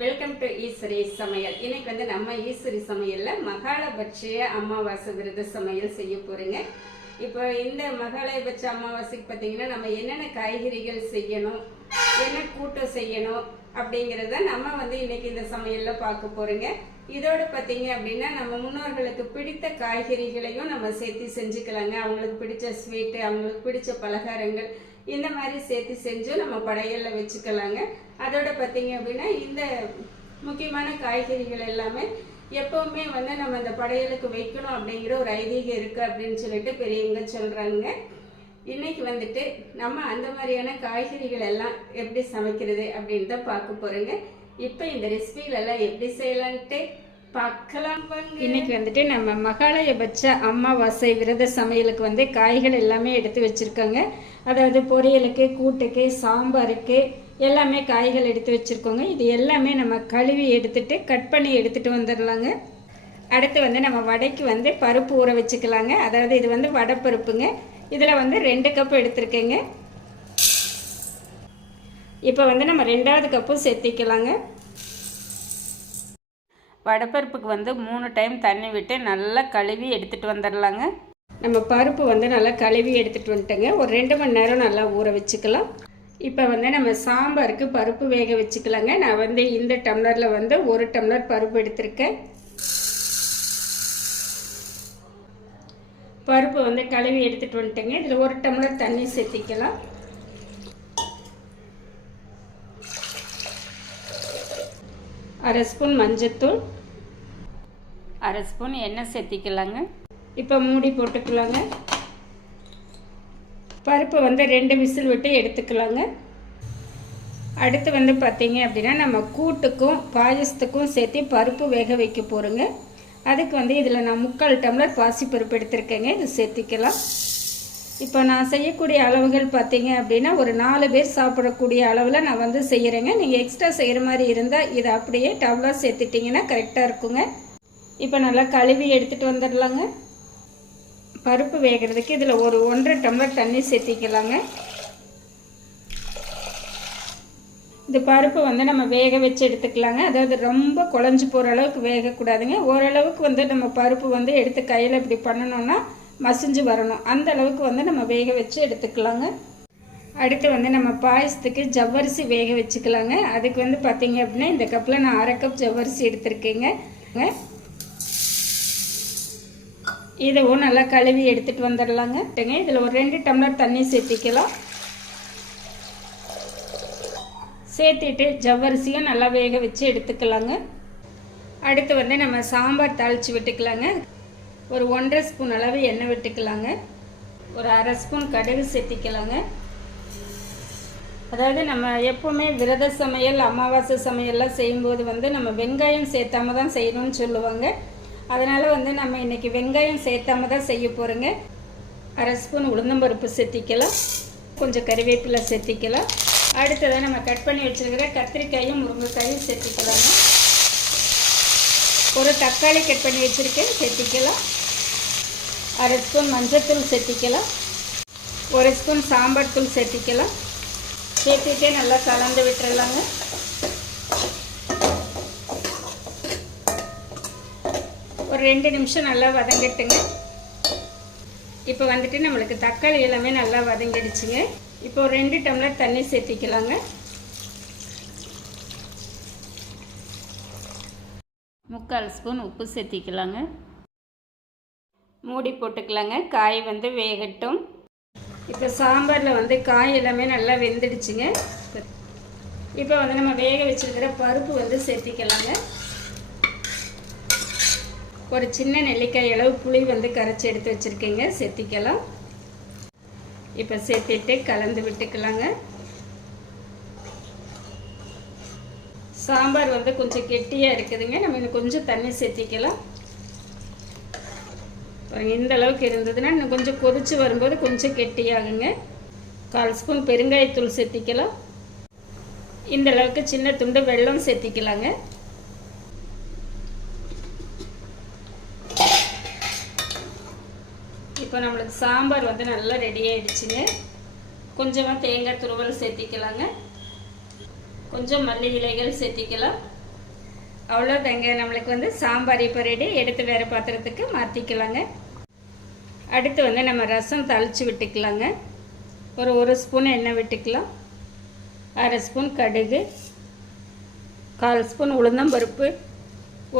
Welcome to Eswari சமையல். இன்னைக்கு வந்து நம்ம ஈஸ்வரி சமையலில் மகாலபட்சிய அமாவாசை விரத சமையல் செய்ய போகிறேங்க இப்போ இந்த மகாலயபட்ச அமாவாசைக்கு பார்த்தீங்கன்னா நம்ம என்னென்ன காய்கறிகள் செய்யணும் என்ன கூட்டம் செய்யணும் அப்படிங்கிறத நம்ம வந்து இன்னைக்கு இந்த சமையலில் பார்க்க போகிறோங்க இதோடு பார்த்தீங்க அப்படின்னா நம்ம முன்னோர்களுக்கு பிடித்த காய்கறிகளையும் நம்ம சேர்த்து செஞ்சுக்கலாங்க. அவங்களுக்கு பிடிச்ச ஸ்வீட்டு அவங்களுக்கு பிடிச்ச பலகாரங்கள் இந்த மாதிரி சேர்த்து செஞ்சும் நம்ம படையலில் வச்சுக்கலாங்க. அதோட பார்த்தீங்க அப்படின்னா இந்த முக்கியமான காய்கறிகள் எல்லாமே எப்பவுமே வந்து நம்ம இந்த படையலுக்கு வைக்கணும் அப்படிங்கிற ஒரு ஐதீகம் இருக்குது அப்படின்னு சொல்லிட்டு பெரியவங்க சொல்கிறாங்க இன்னைக்கு வந்துட்டு நம்ம அந்த மாதிரியான காய்கறிகள் எல்லாம் எப்படி சமைக்கிறது அப்படின்னு தான் பார்க்க போகிறோங்க இப்போ இந்த ரெசிபிகளெல்லாம் எப்படி செய்யலான்ட்டு பார்க்கலாம் இன்னைக்கு வந்துட்டு நம்ம மகாலயபட்ச அமாவாசை விரத சமையலுக்கு வந்து காய்கள் எல்லாமே எடுத்து வச்சுருக்கோங்க. அதாவது பொரியலுக்கு கூட்டுக்கு சாம்பாருக்கு எல்லாமே காய்கள் எடுத்து வச்சுருக்கோங்க. இது எல்லாமே நம்ம கழுவி எடுத்துட்டு கட் பண்ணி எடுத்துட்டு வந்துடலாங்க அடுத்து வந்து நம்ம வடைக்கு வந்து பருப்பு ஊற வச்சுக்கலாங்க. அதாவது இது வந்து வடைப்பருப்புங்க இதில் வந்து ரெண்டு கப் எடுத்திருக்கேங்க. இப்போ வந்து நம்ம ரெண்டாவது கப்பும் சேர்த்திக்கலாங்க. வடைப்பருப்புக்கு வந்து மூணு டைம் தண்ணி விட்டு நல்லா கழுவி எடுத்துகிட்டு வந்துடலாங்க நம்ம பருப்பு வந்து நல்லா கழுவி எடுத்துகிட்டு வந்துட்டோங்க. ஒரு ரெண்டு மணி நேரம் நல்லா ஊற வச்சுக்கலாம். இப்போ வந்து நம்ம சாம்பாருக்கு பருப்பு வேக வச்சுக்கலாங்க. நான் வந்து இந்த டம்ளரில் வந்து ஒரு டம்ளர் பருப்பு எடுத்திருக்கேன். பருப்பு வந்து கழுவி எடுத்துகிட்டு வந்துட்டேங்க. இதில் ஒரு டம்ளர் தண்ணி சேர்த்திக்கலாம். அரை ஸ்பூன் மஞ்சத்தூள் அரை ஸ்பூன் எண்ணெய் சேர்த்திக்கலாங்க. இப்போ மூடி போட்டுக்கலாங்க. பருப்பு வந்து ரெண்டு விசில் விட்டு எடுத்துக்கலாங்க. அடுத்து வந்து பார்த்தீங்க அப்படின்னா நம்ம கூட்டுக்கும் பாயசத்துக்கும் சேர்த்து பருப்பு வேக வைக்க போகிறோங்க அதுக்கு வந்து இதில் நான் முக்கால் டம்ளர் பாசிப்பருப்பு எடுத்திருக்கேங்க. இது சேர்த்திக்கலாம். இப்போ நான் செய்யக்கூடிய அளவுகள் பார்த்தீங்க அப்படின்னா ஒரு நாலு பேர் சாப்பிடக்கூடிய அளவில் நான் வந்து செய்கிறேங்க நீங்கள் எக்ஸ்ட்ரா செய்கிற மாதிரி இருந்தால் இதை அப்படியே டவுலாக சேர்த்துட்டிங்கன்னா கரெக்டாக இருக்குங்க. இப்போ நல்லா கழுவி எடுத்துகிட்டு வந்துடலாங்க. பருப்பு வேகிறதுக்கு இதில் ஒரு ஒன்றரை டம்ளர் தண்ணி சேர்த்திக்கலாங்க. இந்த பருப்பு வந்து நம்ம வேக வச்சு எடுத்துக்கலாங்க. அதாவது ரொம்ப குழஞ்சி போகிற அளவுக்கு வேகக்கூடாதுங்க. ஓரளவுக்கு வந்து நம்ம பருப்பு வந்து எடுத்து கையில் இப்படி பண்ணணும்னா மசிஞ்சு வரணும். அந்த அளவுக்கு வந்து நம்ம வேக வச்சு எடுத்துக்கலாங்க. அடுத்து வந்து நம்ம பாயசத்துக்கு ஜவ்வரிசி வேக வச்சுக்கலாங்க. அதுக்கு வந்து பார்த்தீங்க அப்படின்னா இந்த கப்பில் நான் அரை கப் ஜவ்வரிசி எடுத்திருக்கேங்க. இதுவும் நல்லா கழுவி எடுத்துகிட்டு வந்துடலாங்க. இதில் ஒரு ரெண்டு டம்ளர் தண்ணி சேர்த்திக்கலாம். சேர்த்துட்டு ஜவ்வரிசியும் நல்லா வேக வச்சு எடுத்துக்கலாங்க. அடுத்து வந்து நம்ம சாம்பார் தாளித்து விட்டுக்கலாங்க. ஒரு ஒன்றரை ஸ்பூன் அளவு எண்ணெய் விட்டுக்கலாங்க. ஒரு அரை ஸ்பூன் கடுகு சேர்த்திக்கலாங்க அதாவது நம்ம எப்போவுமே விரத சமையல் அமாவாசை சமையல்லாம் செய்யும்போது வந்து நம்ம வெங்காயம் சேர்த்தாம தான் செய்யணும்னு சொல்லுவாங்க. அதனால் வந்து நம்ம இன்றைக்கி வெங்காயம் சேர்த்தாம தான் செய்ய போகிறோங்க அரை ஸ்பூன் உளுந்தம்பருப்பு சேர்த்திக்கலாம் கொஞ்சம் கறிவேப்பிலை சேர்த்திக்கலாம் அடுத்ததாக நம்ம கட் பண்ணி வச்சுருக்கிற கத்திரிக்காயும் முருங்கைக்காயும் சேர்த்திக்கலாங்க ஒரு தக்காளி கட் பண்ணி வச்சுருக்கேன். சேர்த்திக்கலாம் அரை ஸ்பூன் மஞ்சத்தூள் சேர்த்திக்கலாம் ஒரு ஸ்பூன் சாம்பார் தூள் சேர்த்திக்கலாம் சேர்த்துக்கிட்டே நல்லா கலந்து விட்டுறலாங்க. ஒரு ரெண்டு நிமிஷம் நல்லா வதங்கட்டுங்க. இப்போ வந்துட்டு நம்மளுக்கு தக்காளி எல்லாமே நல்லா வதங்கிடுச்சுங்க. இப்போ ரெண்டு டம்ளர் தண்ணி சேர்த்திக்கலாங்க. முக்கால் ஸ்பூன் உப்பு சேர்த்திக்கலாங்க. மூடி போட்டுக்கலாங்க. காய் வந்து வேகட்டும். இப்போ சாம்பாரில் வந்து காய் எல்லாமே நல்லா வெந்துடுச்சுங்க. இப்போ வந்து நம்ம வேக வச்சுருக்கிற பருப்பு வந்து சேர்த்திக்கலாங்க. ஒரு சின்ன நெல்லிக்காய் அளவு புளி வந்து கரைச்சி எடுத்து வச்சுருக்கீங்க. சேர்த்திக்கலாம். இப்போ சேர்த்துட்டு கலந்து விட்டுக்கலாங்க. சாம்பார் வந்து கொஞ்சம் கெட்டியாக இருக்குதுங்க. நம்ம இன்னும் கொஞ்சம் தண்ணி சேர்த்திக்கலாம். இந்த அளவுக்கு இருந்ததுன்னா இன்னும் கொஞ்சம் கொதிச்சு வரும்போது கொஞ்சம் கெட்டியாகுங்க. கால் ஸ்பூன் பெருங்காயத்தூள் சேர்த்திக்கலாம். இந்த அளவுக்கு சின்ன துண்டு வெல்லம் சேர்த்திக்கலாங்க. இப்போ நம்மளுக்கு சாம்பார் வந்து நல்லா ரெடி ஆயிடுச்சுங்க. கொஞ்சமாக தேங்காய் துருவல் சேர்த்திக்கலாங்க. கொஞ்சம் மல்லி இலைகள் சேர்த்திக்கலாம். அவ்வளோதாங்க நம்மளுக்கு வந்து சாம்பார் இப்போ ரெடி எடுத்து வேறு பாத்திரத்துக்கு மாற்றிக்கலாங்க அடுத்து வந்து நம்ம ரசம் தாளித்து விட்டுக்கலாங்க. ஒரு ஒரு ஸ்பூன் எண்ணெய் விட்டுக்கலாம். அரை ஸ்பூன் கடுகு. கால் ஸ்பூன் உளுந்தம்பருப்பு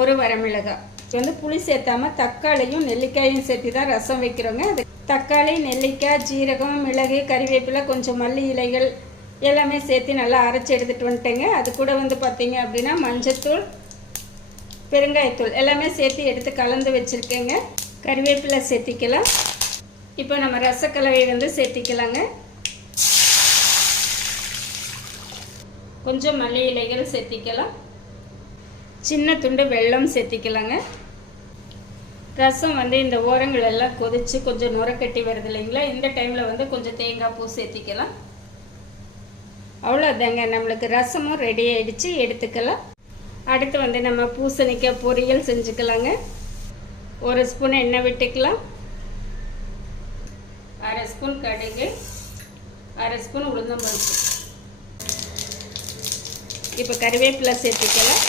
ஒரு வரமிளகாய் இது வந்து புளி சேர்த்தாம தக்காளியும் நெல்லிக்காயும் சேர்த்து தான் ரசம் வைக்கிறோங்க. அது தக்காளி நெல்லிக்காய் ஜீரகம் மிளகு கறிவேப்பிலை கொஞ்சம் மல்லி இலைகள் எல்லாமே சேர்த்து நல்லா அரைச்சி எடுத்துகிட்டு வந்துட்டேங்க. அது கூட வந்து பார்த்திங்க அப்படின்னா மஞ்சத்தூள் பெருங்காயத்தூள் எல்லாமே சேர்த்து எடுத்து கலந்து வச்சுருக்கேங்க. கறிவேப்பிலை சேர்த்திக்கலாம். இப்போ நம்ம ரசக்கலவை வந்து சேர்த்திக்கலாங்க. கொஞ்சம் மல்லி இலைகள் சேர்த்திக்கலாம். சின்ன துண்டு வெல்லம் சேர்த்திக்கலாங்க. ரசம் வந்து இந்த ஓரங்கள் எல்லாம் கொதித்து கொஞ்சம் நுரக்கட்டி வருது இல்லைங்களா? இந்த டைமில் வந்து கொஞ்சம் தேங்காய் பூ சேர்த்திக்கலாம். அவ்வளோதாங்க நம்மளுக்கு ரசமும் ரெடி ஆகிடுச்சு எடுத்துக்கலாம். அடுத்து வந்து நம்ம பூசணிக்காய் பொரியல் செஞ்சுக்கலாங்க. ஒரு ஸ்பூன் எண்ணெய் விட்டுக்கலாம். அரை ஸ்பூன் கடுகு. அரை ஸ்பூன் உளுந்தம்பருப்பு. இப்போ கருவேப்பிலை சேர்த்திக்கலாம்.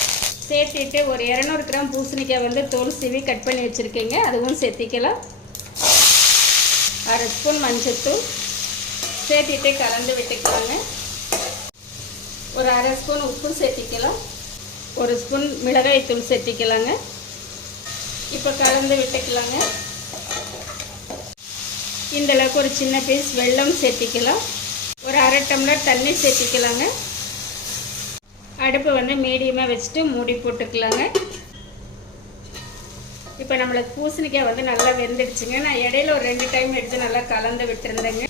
சேர்த்துட்டு ஒரு இரநூறு கிராம் பூசணிக்காய் வந்து தோல் சீவி கட் பண்ணி வச்சுருக்கீங்க. அதுவும் சேர்த்திக்கலாம். அரை ஸ்பூன் மஞ்சத்தூள். சேர்த்துட்டு கலந்து விட்டுக்கலாங்க. ஒரு அரை ஸ்பூன் உப்பு சேர்த்திக்கலாம். ஒரு ஸ்பூன் மிளகாய் தூள் சேர்த்திக்கலாங்க. இப்போ கலந்து விட்டுக்கலாங்க. இந்த அளவுக்கு ஒரு சின்ன பீஸ் வெல்லம் சேர்த்திக்கலாம். ஒரு அரை டம்ளர் தண்ணி சேர்த்திக்கலாங்க. அடுப்பு வந்து மீடியமாக வச்சுட்டு மூடி போட்டுக்கலாங்க. இப்போ நம்மளுக்கு பூசணிக்காய் வந்து நல்லா வெந்துடுச்சுங்க. நான் இடையில ஒரு ரெண்டு டைம் எடுத்து நல்லா கலந்து விட்டுருந்தேங்க.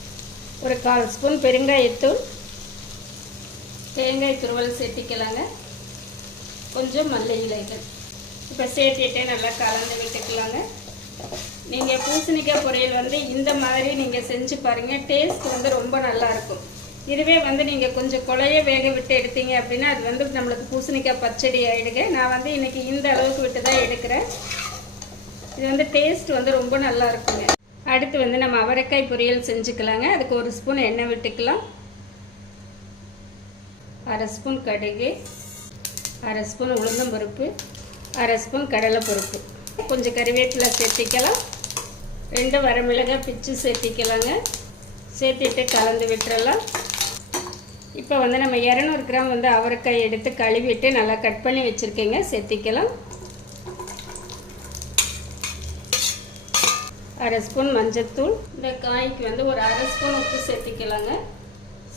ஒரு கால் ஸ்பூன் பெருங்காயத்தூள். தேங்காய் துருவல் சேர்த்திக்கலாங்க. கொஞ்சம் மல்லி இலைகள். இப்போ சேர்த்திட்டு நல்லா கலந்து விட்டுக்கலாங்க. நீங்கள் பூசணிக்காய் பொரியல் வந்து இந்த மாதிரி நீங்கள் செஞ்சு பாருங்கள் டேஸ்ட் வந்து ரொம்ப நல்லா இருக்கும். இதுவே வந்து நீங்கள் கொஞ்சம் குழைய வேக விட்டு எடுத்தீங்க அப்படின்னா அது வந்து நம்மளுக்கு பூசணிக்காய் பச்சடி ஆகிடுங்க நான் வந்து இன்றைக்கி இந்த அளவுக்கு விட்டு தான் எடுக்கிறேன். இது வந்து டேஸ்ட் வந்து ரொம்ப நல்லா இருக்குங்க. அடுத்து வந்து நம்ம அவரைக்காய் பொரியல் செஞ்சுக்கலாங்க. அதுக்கு ஒரு ஸ்பூன் எண்ணெய் விட்டுக்கலாம். அரை ஸ்பூன் கடுகு அரை ஸ்பூன் உளுந்தம்பருப்பு அரை ஸ்பூன் கடலைப்பருப்பு கொஞ்சம் கறிவேப்பிலை சேர்த்திக்கலாம். ரெண்டு வரமிளகாய் பிச்சு சேர்த்திக்கலாங்க. சேர்த்திட்டு கலந்து விட்டுறலாம். இப்போ வந்து நம்ம இரநூறு கிராம் வந்து அவரைக்காய் எடுத்து கழுவிட்டு நல்லா கட் பண்ணி வச்சுருக்கேங்க. சேர்த்திக்கலாம். அரை ஸ்பூன் மஞ்சத்தூள். இந்த காய்க்கு வந்து ஒரு அரை ஸ்பூன் உப்பு சேர்த்திக்கலாங்க.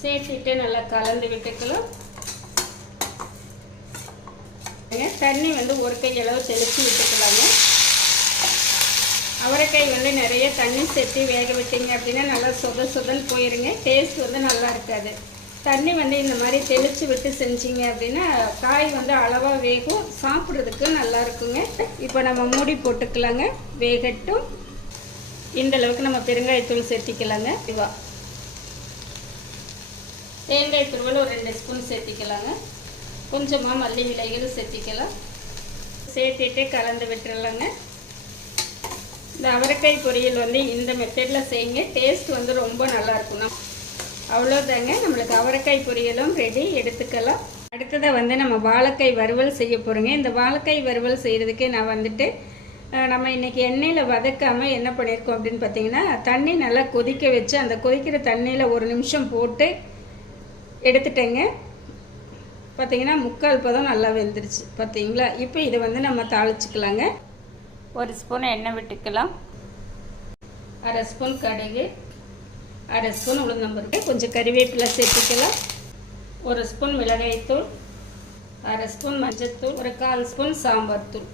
சேர்த்திட்டு நல்லா கலந்து விட்டுக்கலாம். தண்ணி வந்து ஒரு கை அளவு தெளித்து விட்டுக்கலாங்க. அவரைக்காய் வந்து நிறைய தண்ணி சேர்த்து வேக விட்டீங்க அப்படின்னா நல்லா சொத சொதன்னு போயிருங்க. டேஸ்ட் வந்து நல்லா இருக்காது. தண்ணி வந்து இந்த மாதிரி தெளித்து விட்டு செஞ்சீங்க அப்படின்னா காய் வந்து அளவாக வேகும். சாப்பிட்றதுக்கு நல்லா இருக்குங்க. இப்போ நம்ம மூடி போட்டுக்கலாங்க. வேகட்டும். இந்த அளவுக்கு நம்ம பெருங்காயத்தூள் சேர்த்திக்கலாங்க. இதுவா தேங்காய் துருவல் ஒரு ரெண்டு ஸ்பூன் சேர்த்திக்கலாங்க. கொஞ்சமாக மல்லி விலைகள் சேர்த்திக்கலாம். சேர்த்துட்டு கலந்து விட்டுறலாங்க. இந்த அவரைக்காய் பொரியல் வந்து இந்த மெத்தடில் செய்யுங்க. டேஸ்ட் வந்து ரொம்ப நல்லா அவ்வளோதாங்க நம்மளுக்கு அவரைக்காய் பொரியலும் ரெடி எடுத்துக்கலாம். அடுத்ததாக வந்து நம்ம வாழைக்காய் வறுவல் செய்ய போகிறோங்க இந்த வாழைக்காய் வறுவல் செய்கிறதுக்கு நான் வந்துட்டு நம்ம இன்றைக்கி எண்ணெயில் வதக்காமல் என்ன பண்ணியிருக்கோம் அப்படின்னு பார்த்தீங்கன்னா தண்ணி நல்லா கொதிக்க வச்சு அந்த கொதிக்கிற தண்ணியில் ஒரு நிமிஷம் போட்டு எடுத்துட்டேங்க. பார்த்தீங்கன்னா முக்கால் பதம் நல்லா வெந்துருச்சு. பார்த்தீங்களா இப்போ இதை வந்து நம்ம தாளிச்சுக்கலாங்க. ஒரு ஸ்பூன் எண்ணெய் விட்டுக்கலாம். அரை ஸ்பூன் கடுகு அரை ஸ்பூன் உளுந்தம்பருப்பு கொஞ்சம் கறிவேப்பிலை சேர்த்துக்கலாம். ஒரு ஸ்பூன் மிளகாய்த்தூள் அரை ஸ்பூன் மஞ்சத்தூள் ஒரு கால் ஸ்பூன் சாம்பார் தூள்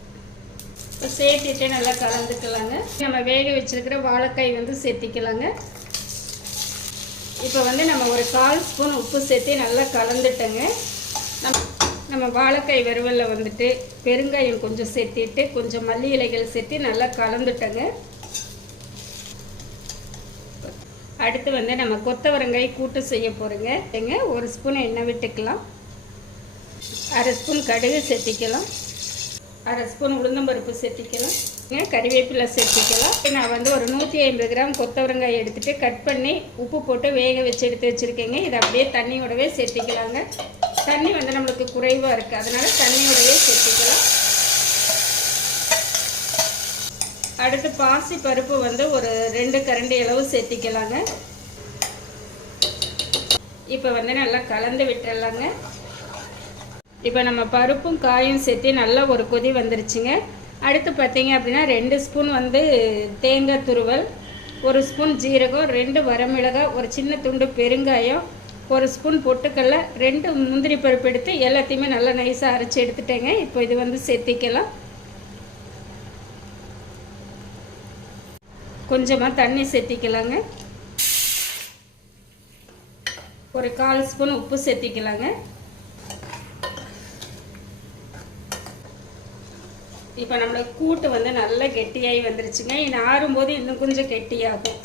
இப்போ சேர்த்துட்டு நல்லா கலந்துக்கலாங்க. நம்ம வேக வச்சிருக்கிற வாழைக்காய் வந்து சேர்த்திக்கலாங்க. இப்போ வந்து நம்ம ஒரு கால் ஸ்பூன் உப்பு சேர்த்து நல்லா கலந்துட்டோங்க. நம் நம்ம வாழைக்காய் வறுவலில் வந்துட்டு பெருங்காயம் கொஞ்சம் சேர்த்திட்டு கொஞ்சம் மல்லி இலைகள் சேர்த்து நல்லா கலந்துட்டங்க. அடுத்து வந்து நம்ம கொத்தவரங்காய் கூட்டு செய்ய போகிறோங்க ஏங்க ஒரு ஸ்பூன் எண்ணெய் விட்டுக்கலாம். அரை ஸ்பூன் கடுகு சேர்த்திக்கலாம். அரை ஸ்பூன் உளுந்தம்பருப்பு சேர்த்திக்கலாம். ஏங்க, கறிவேப்பிலை சேர்த்திக்கலாம். நான் வந்து ஒரு நூற்றி ஐம்பது கிராம் கொத்தவரங்காய் எடுத்துகிட்டு கட் பண்ணி உப்பு போட்டு வேக வச்சு எடுத்து வச்சுருக்கேங்க. இதை அப்படியே தண்ணியோடவே சேர்த்திக்கலாங்க. தண்ணி வந்து நம்மளுக்கு குறைவாக இருக்குது அதனால் தண்ணியோடையே சேர்த்துக்கலாம். அடுத்து பாசி பருப்பு வந்து ஒரு ரெண்டு கரண்டி அளவு சேர்த்திக்கலாங்க. இப்போ வந்து நல்லா கலந்து விட்டுடலாங்க இப்போ நம்ம பருப்பும் காயும் சேர்த்து நல்லா ஒரு கொதி வந்துருச்சுங்க. அடுத்து பார்த்தீங்க அப்படின்னா ரெண்டு ஸ்பூன் வந்து தேங்காய் துருவல் ஒரு ஸ்பூன் ஜீரகம் ரெண்டு வரமிளகாய் ஒரு சின்ன துண்டு பெருங்காயம் ஒரு ஸ்பூன் பொட்டுக்கல்ல ரெண்டு முந்திரி பருப்பு எடுத்து எல்லாத்தையுமே நல்லா நைஸாக அரைச்சி எடுத்துட்டேங்க. இப்போ இது வந்து சேர்த்திக்கலாம் கொஞ்சமாக தண்ணி சேர்த்திக்கலாங்க ஒரு கால் ஸ்பூன் உப்பு சேர்த்திக்கலாங்க இப்போ நம்மளோட கூட்டு வந்து நல்லா கெட்டியாகி வந்துருச்சுங்க. இன்னும் ஆறும்போது இன்னும் கொஞ்சம் கெட்டியாகும்.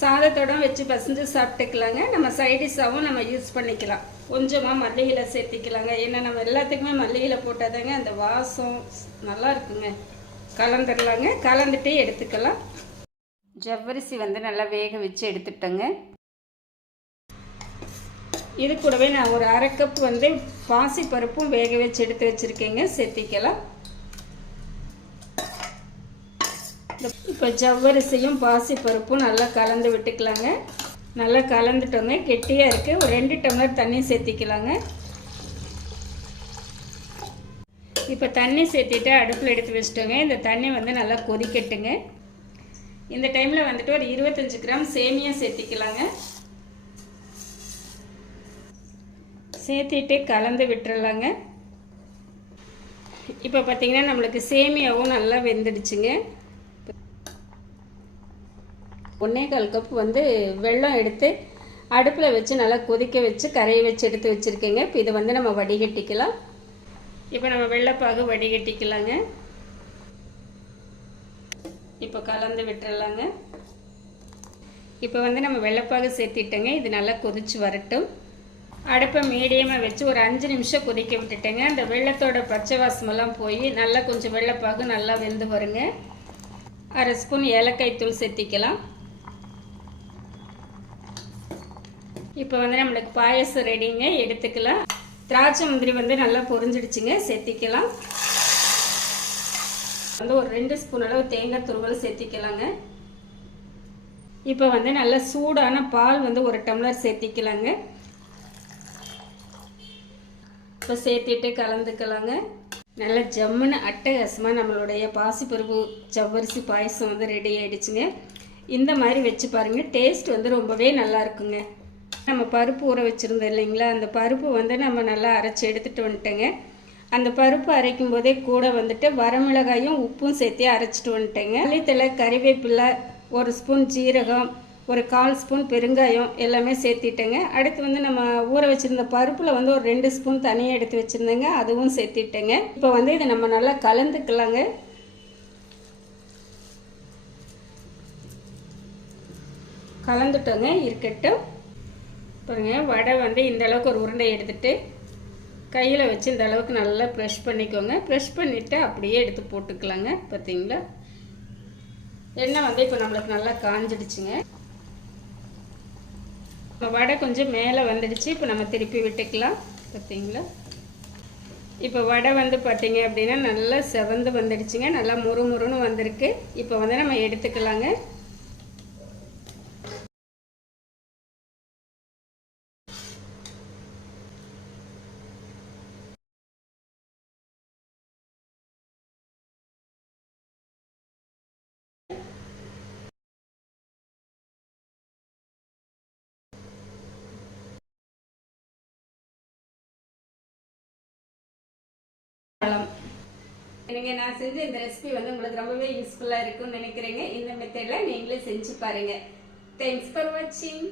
சாதத்தோட வச்சு பசஞ்சு சாப்பிட்டுக்கலாங்க. நம்ம சைடிஷாகவும் நம்ம யூஸ் பண்ணிக்கலாம். கொஞ்சமாக மல்லிகையில் சேர்த்திக்கலாங்க. ஏன்னா நம்ம எல்லாத்துக்குமே மல்லிகையில் போட்டாதாங்க அந்த வாசம் நல்லா இருக்குங்க. கலந்துடலாங்க கலந்துட்டே எடுத்துக்கலாம். ஜவ்வரிசி வந்து நல்லா வேக வச்சு எடுத்துட்டேங்க. இது கூடவே நான் ஒரு அரை கப் வந்து பாசி பருப்பும் வேக வச்சு எடுத்து வச்சுருக்கேங்க. சேர்த்திக்கலாம். இப்போ ஜவ்வரிசியும் பாசி பருப்பும் நல்லா கலந்து விட்டுக்கலாங்க. நல்லா கலந்துட்டோங்க கெட்டியாக இருக்குது ஒரு ரெண்டு டம்ளர் தண்ணி சேர்த்திக்கலாங்க. இப்போ தண்ணி சேர்த்திட்டு அடுப்பில் எடுத்து வச்சுட்டோங்க. இந்த தண்ணி வந்து நல்லா கொதிக்கட்டுங்க. இந்த டைமில் வந்துட்டு ஒரு இருபத்தஞ்சி கிராம் சேமியா சேர்த்திக்கலாங்க. சேர்த்திட்டு கலந்து விட்டுறலாங்க. இப்போ பார்த்திங்கன்னா நம்மளுக்கு சேமியாவும் நல்லா வெந்துடுச்சுங்க. ஒன்றே கால் கப் வந்து வெள்ளம் எடுத்து அடுப்பில் வச்சு நல்லா கொதிக்க வச்சு கரையை வச்சு எடுத்து வச்சுருக்கேங்க. இப்போ இதை வந்து நம்ம வடிகட்டிக்கலாம். இப்போ நம்ம வெள்ளைப்பாகு வடிகட்டிக்கலாங்க. இப்போ கலந்து விட்டுறலாங்க. இப்போ வந்து நம்ம வெள்ளைப்பாகு சேர்த்திட்டேங்க. இது நல்லா கொதிச்சு வரட்டும். அடுப்பை மீடியமாக வச்சு ஒரு அஞ்சு நிமிஷம் கொதிக்க விட்டுட்டேங்க. அந்த வெள்ளத்தோட பச்சை வாசமெல்லாம் போய் நல்லா கொஞ்சம் வெள்ளைப்பாகு நல்லா வெந்து வருங்க. அரை ஸ்பூன் ஏலக்காய் தூள் சேர்த்திக்கலாம். இப்போ வந்து நம்மளுக்கு பாயசம் ரெடிங்க எடுத்துக்கலாம். திராட்சை முந்திரி வந்து நல்லா பொரிஞ்சிடுச்சுங்க சேர்த்திக்கலாம் வந்து ஒரு ரெண்டு ஸ்பூன் அளவு தேங்காய் துருவல் சேர்த்திக்கலாங்க இப்போ வந்து நல்ல சூடான பால் வந்து ஒரு டம்ளர் சேர்த்திக்கலாங்க இப்போ சேர்த்திட்டு கலந்துக்கலாங்க. நல்ல ஜம்முன்னு அட்டகாசமாக நம்மளுடைய பாசிப்பருப்பு ஜவ்வரிசி பாயசம் வந்து ரெடி ஆகிடுச்சுங்க இந்த மாதிரி வச்சு பாருங்கள் டேஸ்ட் வந்து ரொம்பவே நல்லா இருக்குங்க. நம்ம பருப்பு ஊற வச்சுருந்தோம் இல்லைங்களா? அந்த பருப்பு வந்து நம்ம நல்லா அரைச்சி எடுத்துகிட்டு வந்துட்டேங்க. அந்த பருப்பு அரைக்கும் போதே கூட வந்துட்டு வரமிளகாயும் உப்பும் சேர்த்து அரைச்சிட்டு வந்துட்டேங்க. மல்லித்தலை கறிவேப்பிலை ஒரு ஸ்பூன் ஜீரகம் ஒரு கால் ஸ்பூன் பெருங்காயம் எல்லாமே சேர்த்திட்டேங்க. அடுத்து வந்து நம்ம ஊற வச்சுருந்த பருப்பில் வந்து ஒரு ரெண்டு ஸ்பூன் தனியாக எடுத்து வச்சுருந்தேங்க. அதுவும் சேர்த்திட்டேங்க. இப்போ வந்து இதை நம்ம நல்லா கலந்துக்கலாங்க. கலந்துட்டோங்க. இருக்கட்டும். பாருங்க வடை வந்து இந்த அளவுக்கு ஒரு உருண்டை எடுத்துட்டு கையில் வச்சு இந்த அளவுக்கு நல்லா ப்ரெஷ் பண்ணிக்கோங்க. ப்ரெஷ் பண்ணிவிட்டு அப்படியே எடுத்து போட்டுக்கலாங்க பார்த்தீங்களா எண்ணெய் வந்து இப்போ நம்மளுக்கு நல்லா காஞ்சிடுச்சுங்க. வடை கொஞ்சம் மேலே வந்துடுச்சு இப்போ நம்ம திருப்பி விட்டுக்கலாம் பார்த்தீங்களா இப்போ வடை வந்து பார்த்தீங்க அப்படின்னா நல்லா செவந்து வந்துடுச்சுங்க நல்லா முறு முறுன்னு வந்திருக்கு. இப்போ வந்து நம்ம எடுத்துக்கலாங்க. நினைக்கிறேங்க நான் செஞ்ச இந்த ரெசிபி வந்து உங்களுக்கு ரொம்பவே யூஸ்ஃபுல்லாக இருக்கும்னு நினைக்கிறேங்க. இந்த மெத்தடில் நீங்களே செஞ்சு பாருங்க. தேங்க்ஸ் ஃபார் வாட்சிங்